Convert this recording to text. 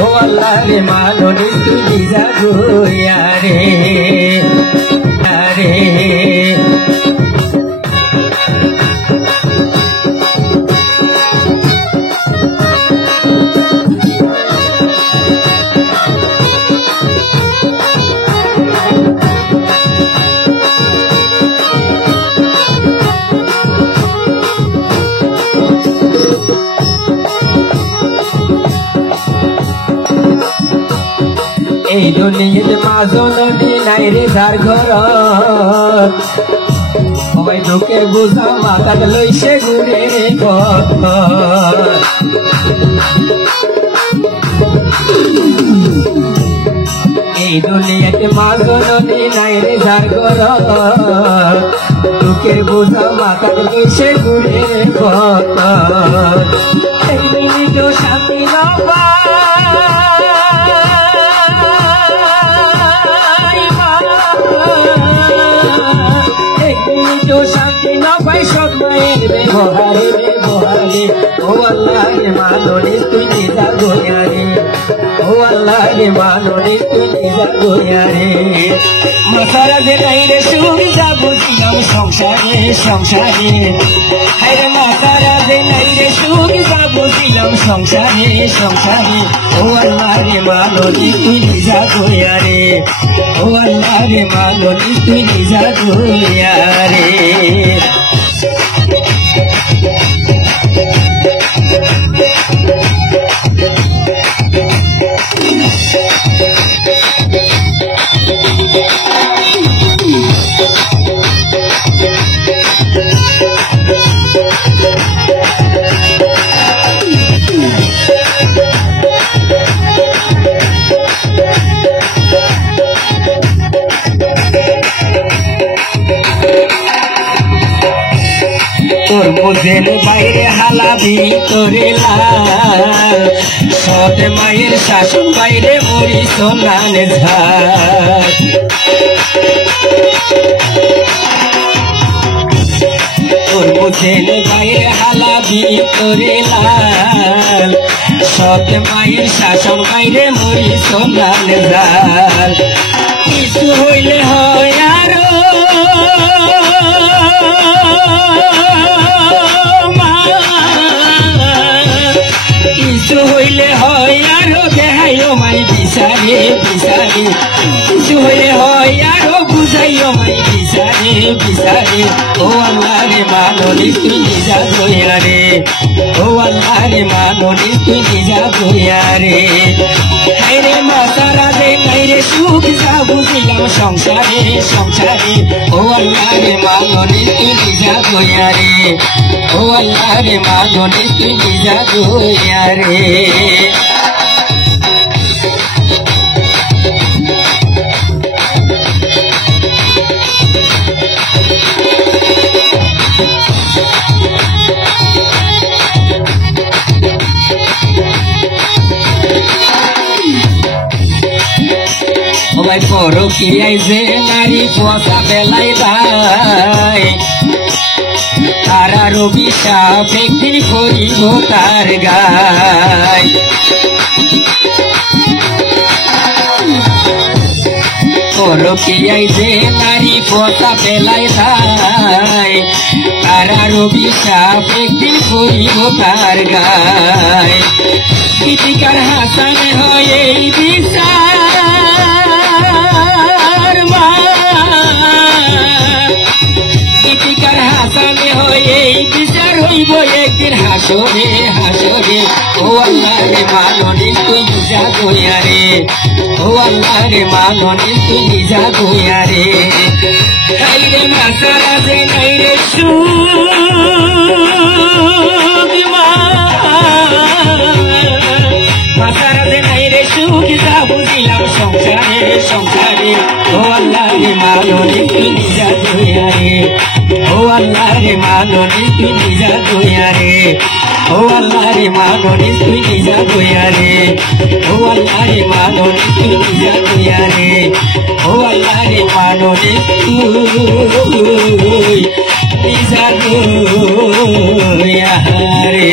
ও আল্লাহ রে মাননি তুই নিজা গুয়া রে আরে এই দুনিয়াতে মা জননী নাই রে যার ঘর সবাই ঢুকে বুঝা মাথাতে লইছে ঘুরে এই দুনিয়াতে মা জননী নাই রে যার ঘর ঢুকে বুঝা মাথাতে লইছে ঘুরে শান্তি নবা শান্তি না পাই সব মায়ের ব্যবহারে ব্যবহারে ও আল্লাহ রে মাননি তুই নিজা গোয়া রে ও আল্লাহ রে মাননি তুই নিজা গোয়া রে মাথারা যে নাই রে সুখ যাবো ছিলাম সংসারে সংসারে আরে মাথারা যে নাই রে সুখ যাবো ছিলাম সংসারে সংসারে ও আল্লাহ রে মাননি তুই নিজা গোয়া রে ও আল্লাহ রে মাননি তুই নিজা গোয়া রে তোর বোঝের বাইরে হালা ভিতরে লাল সৎ মায়ের শাসন বাইরে মরি সোনান ঝাল তোর বোঝের বাইরে হালা ভিতরে লাল সৎ মায়ের শাসন বাইরে মরি সোনান ঝাল কিছু হইলে হয় আরো কিছু হইলে হয় আরো দেহাইও মাই বিচারে বিচারে কিছু হইলে হয় আরো বুঝাইও মাই বিচারে বিচারে ও আল্লাহ রে মাননি তুই নিজা গোয়া রে ও আল্লাহ রে মাননি তুই নিজা গোয়া রে হায়রে মাতারা দে নাই রে সুখ যা বুঝিলাম সংসারে সংসারে ও আল্লাহ রে মাননি তুই নিজা গোয়া রে ও আল্লাহ রে মাননি তুই নিজা গোয়া রে সবাই পরকিয়ায় যে নারী পচা বেলায় ভাই তারা রবি সাপ একদিন করিব তার গায় পরকিয়ায় যে নারী পচা বেলায় ভাই তারা রবি সাপ একদিন করিব তার গায় গীতিকার হাসানে হয় এই বিচার গীতিকার হাসানে হয় এই বিচার হইব একদিন হাসরে হাসরে ও আল্লাহ রে মাননি তুই নিজা গোয়া রে ও আল্লাহ রে মাননি তুই নিজা গোয়া রে হাইরে মাসারা যে নাই রে সুখ মাসারা যে নাই রে সুখ যা বুঝিলাম সংসারে সংসারে ও আল্লাহ রে মাননি তুই নিজা গোয়া রে ও আল্লাহ রে মাননি তুই নিজা গোয়া রে ও আল্লাহ রে মাননি তুই নিজা গোয়া রে ও আল্লাহ রে মাননি তুই নিজা গোয়া রে ও আল্লাহ রে মাননি তুই নিজা গোয়া রে